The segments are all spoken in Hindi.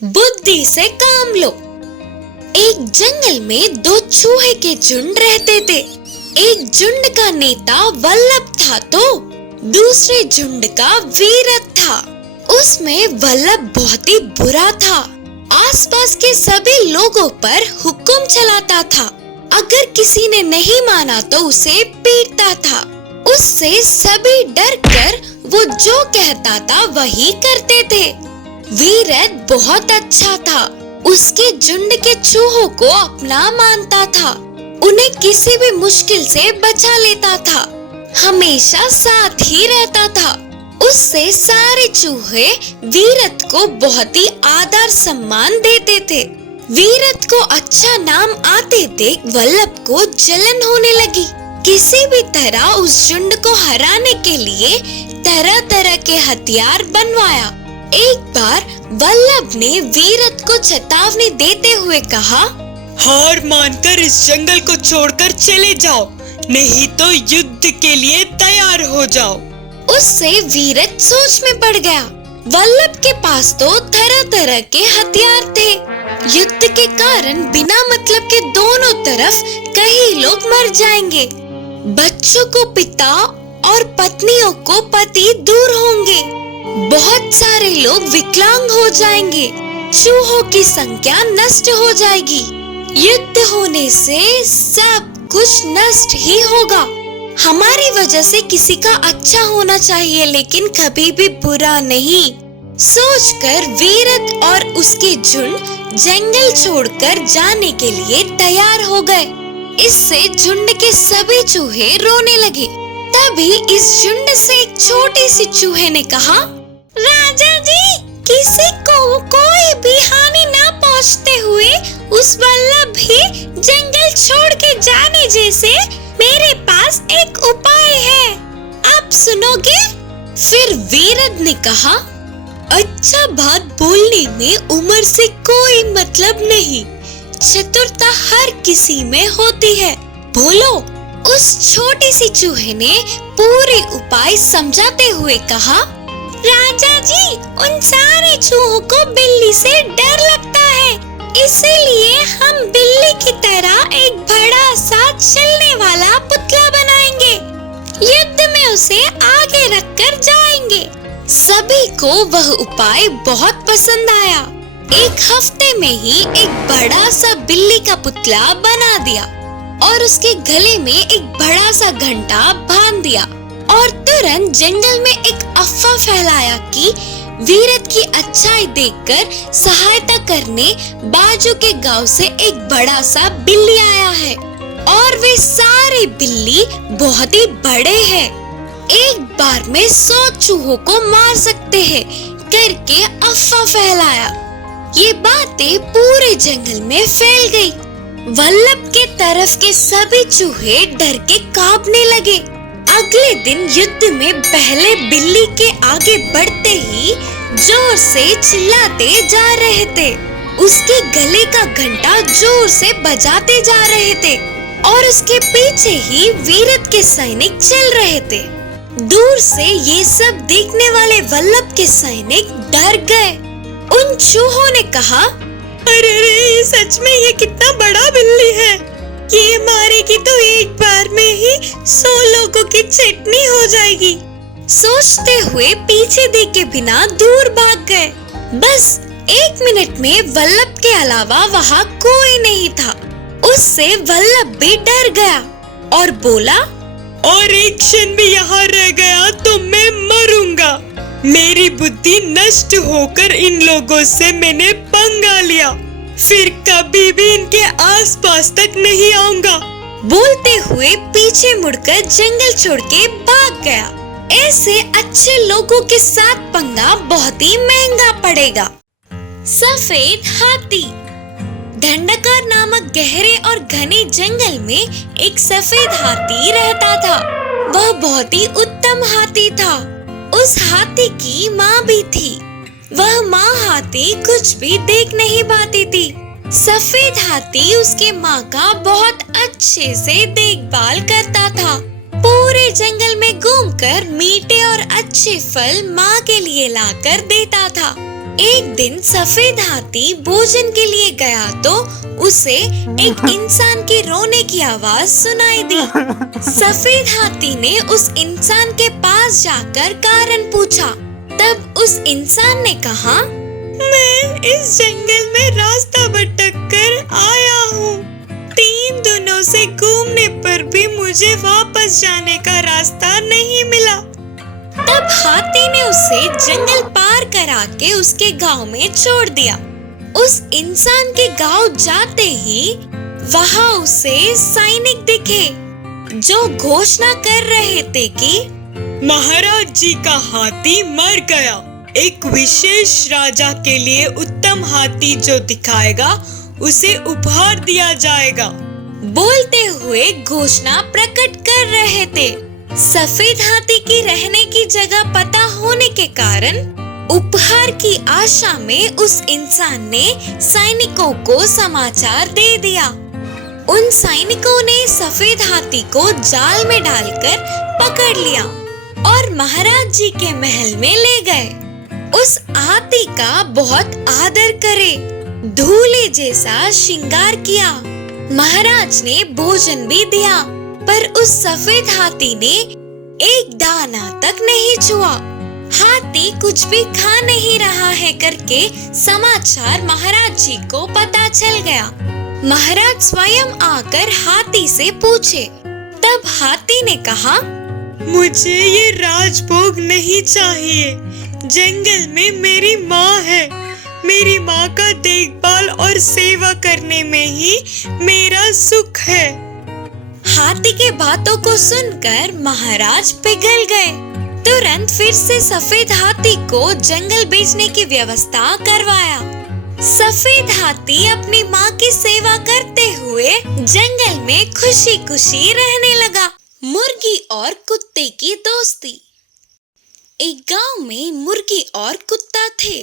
बुद्धि से काम लो। एक जंगल में दो चूहे के झुंड रहते थे। एक झुंड का नेता वल्लभ था तो दूसरे झुंड का वीरत था। उसमें वल्लभ बहुत ही बुरा था। आसपास के सभी लोगों पर हुक्म चलाता था। अगर किसी ने नहीं माना तो उसे पीटता था। उससे सभी डर कर वो जो कहता था वही करते थे। वीरत बहुत अच्छा था। उसके झुंड के चूहों को अपना मानता था। उन्हें किसी भी मुश्किल से बचा लेता था। हमेशा साथ ही रहता था। उससे सारे चूहे वीरत को बहुत ही आदर सम्मान देते थे। वीरत को अच्छा नाम आते देख वल्लभ को जलन होने लगी। किसी भी तरह उस झुंड को हराने के लिए तरह तरह के हथियार बनवाया। एक बार वल्लभ ने वीरत को चेतावनी देते हुए कहा, हार मानकर इस जंगल को छोड़कर चले जाओ, नहीं तो युद्ध के लिए तैयार हो जाओ। उससे वीरत सोच में पड़ गया। वल्लभ के पास तो तरह तरह के हथियार थे। युद्ध के कारण बिना मतलब के दोनों तरफ कई लोग मर जाएंगे। बच्चों को पिता और पत्नियों को पति दूर होंगे। बहुत सारे लोग विकलांग हो जाएंगे। चूहों की संख्या नष्ट हो जाएगी। युद्ध होने से सब कुछ नष्ट ही होगा। हमारी वजह से किसी का अच्छा होना चाहिए, लेकिन कभी भी बुरा नहीं। सोचकर वीरत और उसके झुंड जंगल छोड़कर जाने के लिए तैयार हो गए। इससे झुंड के सभी चूहे रोने लगे। तभी इस झुंड से एक छोटी सी चूहे ने कहा, राजा जी, किसी को कोई भी हानि ना पहुंचते हुए उस वल्लभ भी जंगल छोड़ के जाने जैसे मेरे पास एक उपाय है, आप सुनोगे? फिर वीरद ने कहा, अच्छा, बात बोलने में उम्र से कोई मतलब नहीं। चतुरता हर किसी में होती है, बोलो। उस छोटी सी चूहे ने पूरे उपाय समझाते हुए कहा, राजा जी, उन सारे चूहों को बिल्ली से डर लगता है, इसीलिए हम बिल्ली की तरह एक बड़ा सा चलने वाला पुतला बनाएंगे। युद्ध में उसे आगे रखकर जाएंगे। सभी को वह उपाय बहुत पसंद आया। एक हफ्ते में ही एक बड़ा सा बिल्ली का पुतला बना दिया और उसके गले में एक बड़ा सा घंटा बांध दिया और तुरंत जंगल में एक अफवाह फैलाया कि वीरत की अच्छाई देखकर सहायता करने बाजू के गांव से एक बड़ा सा बिल्ली आया है और वे सारे बिल्ली बहुत ही बड़े हैं। एक बार में 100 चूहों को मार सकते हैं करके अफवाह फैलाया। ये बातें पूरे जंगल में फैल गई। वल्लभ के तरफ के सभी चूहे डर के कांपने लगे। अगले दिन युद्ध में पहले बिल्ली के आगे बढ़ते ही जोर से चिल्लाते जा रहे थे। उसके गले का घंटा जोर से बजाते जा रहे थे और उसके पीछे ही वीरत के सैनिक चल रहे थे। दूर से ये सब देखने वाले वल्लभ के सैनिक डर गए। उन चूहों ने कहा, अरे सच में ये कितना बड़ा बिल्ली है, ये मारेगी तो एक बार में ही 100 लोगों की चटनी हो जाएगी। सोचते हुए पीछे देखे बिना दूर भाग गए। बस 1 मिनट में वल्लभ के अलावा वहाँ कोई नहीं था। उससे वल्लभ भी डर गया और बोला, और एक क्षण भी यहाँ रह गया तो मैं मरूंगा। मेरी बुद्धि नष्ट होकर इन लोगों से मैंने पंगा लिया, फिर कभी भी इनके आसपास तक नहीं आऊंगा। बोलते हुए पीछे मुड़कर जंगल छोड़ के भाग गया। ऐसे अच्छे लोगों के साथ पंगा बहुत ही महंगा पड़ेगा। सफेद हाथी। धंडकार नामक गहरे और घने जंगल में एक सफेद हाथी रहता था। वह बहुत ही उत्तम हाथी था। उस हाथी की माँ भी थी। वह माँ हाथी कुछ भी देख नहीं पाती थी। सफेद हाथी उसके माँ का बहुत अच्छे से देखभाल करता था। पूरे जंगल में घूमकर मीठे और अच्छे फल माँ के लिए लाकर देता था। एक दिन सफेद हाथी भोजन के लिए गया तो उसे एक इंसान के रोने की आवाज सुनाई दी। सफेद हाथी ने उस इंसान के पास जाकर कारण पूछा। तब उस इंसान ने कहा, मैं इस जंगल में रास्ता भटक कर आया हूँ। 3 दिनों से घूमने पर भी मुझे वापस जाने का रास्ता नहीं मिला। तब हाथी ने उसे जंगल पार करा के उसके गांव में छोड़ दिया। उस इंसान के गांव जाते ही वहां उसे सैनिक दिखे जो घोषणा कर रहे थे कि महाराज जी का हाथी मर गया। एक विशेष राजा के लिए उत्तम हाथी जो दिखाएगा उसे उपहार दिया जाएगा। बोलते हुए घोषणा प्रकट कर रहे थे। सफेद हाथी की रहने की जगह पता होने के कारण उपहार की आशा में उस इंसान ने सैनिकों को समाचार दे दिया। उन सैनिकों ने सफेद हाथी को जाल में डालकर पकड़ लिया और महाराज जी के महल में ले गए। उस हाथी का बहुत आदर करे, दूल्हे जैसा श्रृंगार किया। महाराज ने भोजन भी दिया, पर उस सफेद हाथी ने एक दाना तक नहीं छुआ। हाथी कुछ भी खा नहीं रहा है करके समाचार महाराज जी को पता चल गया। महाराज स्वयं आकर हाथी से पूछे। तब हाथी ने कहा, मुझे ये राजभोग नहीं चाहिए। जंगल में मेरी माँ है। मेरी माँ का देखभाल और सेवा करने में ही मेरा सुख है। हाथी के बातों को सुनकर महाराज पिघल गए। तुरंत फिर से सफेद हाथी को जंगल भेजने की व्यवस्था करवाया। सफेद हाथी अपनी माँ की सेवा करते हुए जंगल में खुशी खुशी रहने लगा। मुर्गी और कुत्ते की दोस्ती। एक गांव में मुर्गी और कुत्ता थे।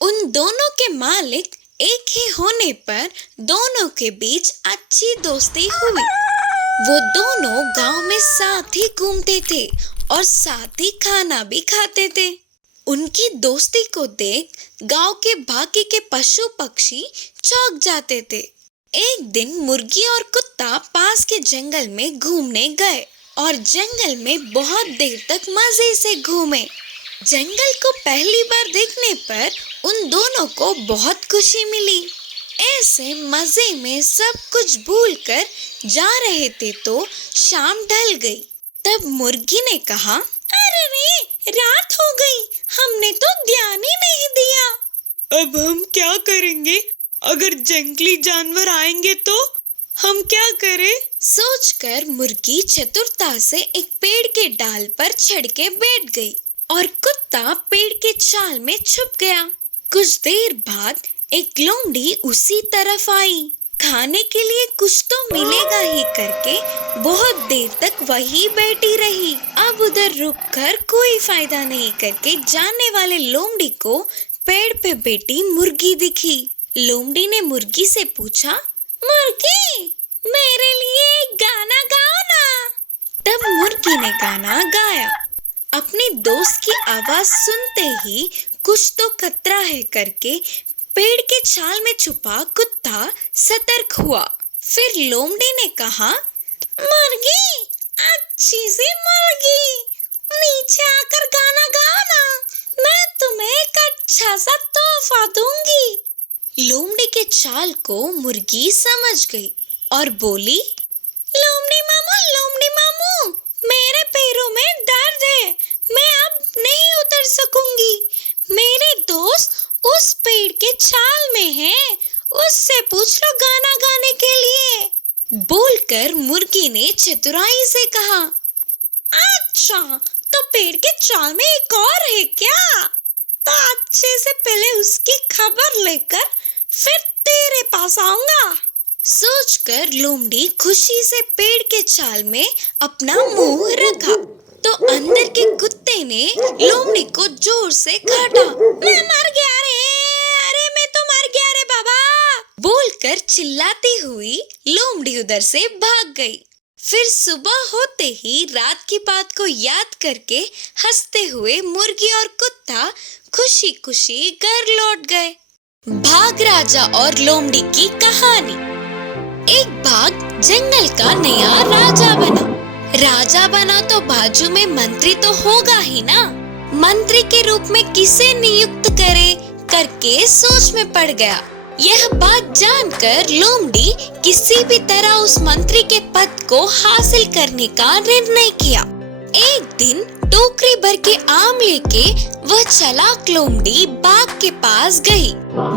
उन दोनों के मालिक एक ही होने पर दोनों के बीच अच्छी दोस्ती हुई। वो दोनों गांव में साथ ही घूमते थे और साथ ही खाना भी खाते थे। उनकी दोस्ती को देख गांव के बाकी के पशु पक्षी चौंक जाते थे। एक दिन मुर्गी और कुत्ता पास के जंगल में घूमने गए और जंगल में बहुत देर तक मजे से घूमे। जंगल को पहली बार देखने पर उन दोनों को बहुत खुशी मिली। ऐसे मजे में सब कुछ भूलकर जा रहे थे तो शाम ढल गई। तब मुर्गी ने कहा, अरे रे, रात हो गई, हमने तो ध्यान ही नहीं दिया। अब हम क्या करेंगे? अगर जंगली जानवर आएंगे तो हम क्या करें? सोचकर मुर्गी चतुरता से एक पेड़ के डाल पर चढ़ के बैठ गई और कुत्ता पेड़ के छाल में छुप गया। कुछ देर बाद एक लोमड़ी उसी तरफ आई। खाने के लिए कुछ तो मिलेगा ही करके बहुत देर तक वही बैठी रही। अब उधर रुककर कोई फायदा नहीं करके जाने वाले लोमड़ी को पेड़ पे बैठी मुर्गी दिखी। लोमड़ी ने मुर्गी से पूछा, मुर्गी, मेरे लिए एक गाना गाओ ना। तब मुर्गी ने गाना गाया। अपने दोस्त की आवाज सुनते ही कुछ तो खतरा है करके पेड़ के छाल में छुपा कुत्ता सतर्क हुआ। फिर लोमड़ी ने कहा, मुर्गी, अच्छी सी मुर्गी, नीचे आकर गाना गाओ ना, मैं तुम्हें एक अच्छा सा तोहफा दूंगी। लोमड़ी के चाल को मुर्गी समझ गई और बोली, लोमड़ी मामू, मेरे पैरों में दर्द है, मैं अब नहीं उतर सकूंगी। मेरे दोस्त उस पेड़ के छाल में हैं, उससे पूछ लो गाना गाने के लिए। बोलकर मुर्गी ने चतुराई से कहा, अच्छा, तो पेड़ के छाल में एक और है क्या? तो अच्छे से पहले उसकी खबर लेकर फिर तेरे पास आऊंगा। सोचकर लोमड़ी खुशी से पेड़ के छाल में अपना मुंह रखा तो अंदर के कुत्ते ने लोमड़ी को जोर से काटा। मैं मर गया रे, अरे मैं तो मर गया रे बाबा, बोलकर चिल्लाती हुई लोमड़ी उधर से भाग गई। फिर सुबह होते ही रात की बात को याद करके हंसते हुए मुर्गी और कुत्ता खुशी खुशी घर लौट गए। बाघ राजा और लोमड़ी की कहानी। एक बाघ जंगल का नया राजा बना। राजा बना तो बाजू में मंत्री तो होगा ही ना। मंत्री के रूप में किसे नियुक्त करे करके सोच में पड़ गया। यह बात जानकर लोमड़ी किसी भी तरह उस मंत्री के पद को हासिल करने का निर्णय किया। एक दिन टोकरी भर के आम लेके वह चालाक लोमड़ी बाघ के पास गई।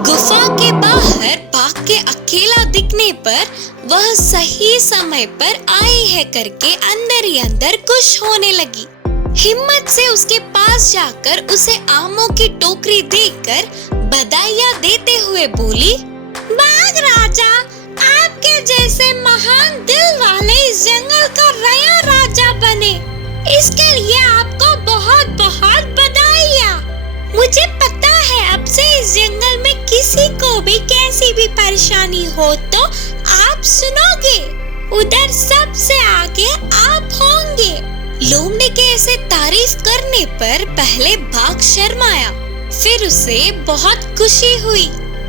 गुफा के बाहर बाघ के अकेला दिखने पर वह सही समय पर आई है करके अंदर ही अंदर खुश होने लगी। हिम्मत से उसके पास जाकर उसे आमों की टोकरी देकर बधाइयाँ देते हुए बोली, बाघ राजा, आपके जैसे महान दिल वाले इस जंगल का नया राजा बने, इसके लिए आपको बहुत बहुत बधाइयाँ। मुझे पता है अब से इस जंगल में किसी को भी कैसी भी परेशानी हो तो आप सुनोगे, उधर सबसे आगे आप होंगे। लोमड़ी के ऐसे तारीफ करने पर पहले बाघ शर्माया, फिर उसे बहुत खुशी हुई।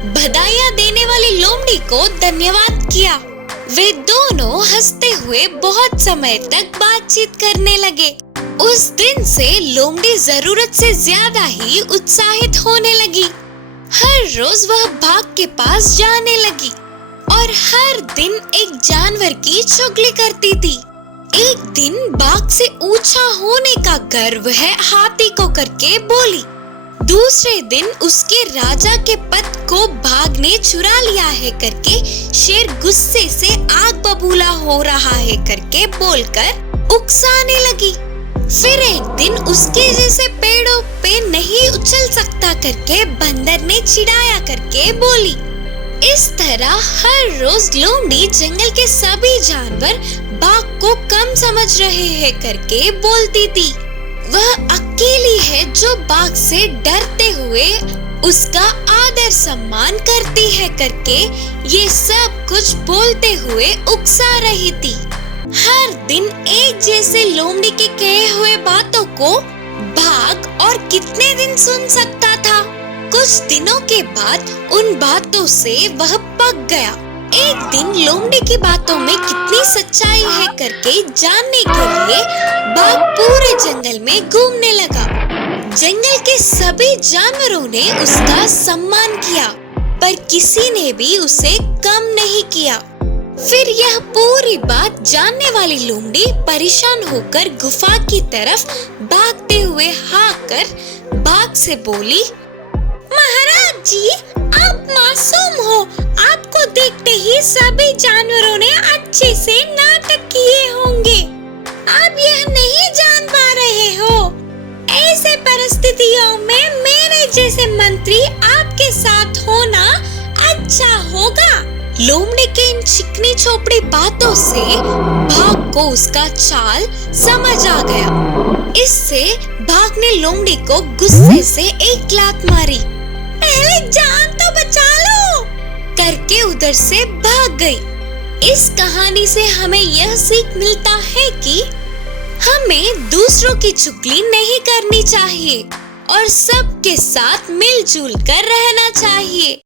बधाइयाँ देने वाली लोमड़ी को धन्यवाद किया। वे दोनों हंसते हुए बहुत समय तक बातचीत करने लगे। उस दिन से लोमड़ी जरूरत से ज्यादा ही उत्साहित होने लगी। हर रोज वह बाघ के पास जाने लगी और हर दिन एक जानवर की चुगली करती थी। एक दिन बाघ से ऊंचा होने का गर्व है हाथी को करके बोली। दूसरे दिन उसके राजा के पद को बाघ ने चुरा लिया है करके शेर गुस्से से आग बबूला हो रहा है करके बोलकर उकसाने लगी। फिर एक दिन उसके जैसे पेड़ों पे नहीं उछल सकता करके बंदर ने चिढ़ाया करके बोली। इस तरह हर रोज लोमड़ी जंगल के सभी जानवर बाघ को कम समझ रहे हैं करके बोलती थी। वह अकेली है जो बाघ से डरते हुए उसका आदर सम्मान करती है करके ये सब कुछ बोलते हुए उकसा रही थी। हर दिन एक जैसे लोमड़ी के कहे हुए बातों को बाघ और कितने दिन सुन सकता था। कुछ दिनों के बाद उन बातों से वह पक गया। एक दिन लोमड़ी की बातों में कितनी सच्चाई है करके जानने के लिए बाघ पूरे जंगल में घूमने लगा। जंगल के सभी जानवरों ने उसका सम्मान किया, पर किसी ने भी उसे कम नहीं किया। फिर यह पूरी बात जानने वाली लोमड़ी परेशान होकर गुफा की तरफ भागते हुए हांककर बाघ से बोली, महाराज जी, आप मासूम हो। आपको देखते ही सभी जानवरों ने अच्छे से नाटक किए होंगे। आप यह नहीं जान पा रहे हो। ऐसे परिस्थितियों में मेरे जैसे मंत्री आपके साथ होना अच्छा होगा। लोमड़ी के इन चिकनी चोपड़ी बातों से बाघ को उसका चाल समझ आ गया। इससे बाघ ने लोमड़ी को गुस्से से एक लात मारी। पहले जान तो बचा लो करके उधर से भाग गई। इस कहानी से हमें यह सीख मिलता है कि हमें दूसरों की चुगली नहीं करनी चाहिए और सबके साथ मिलजुल कर रहना चाहिए।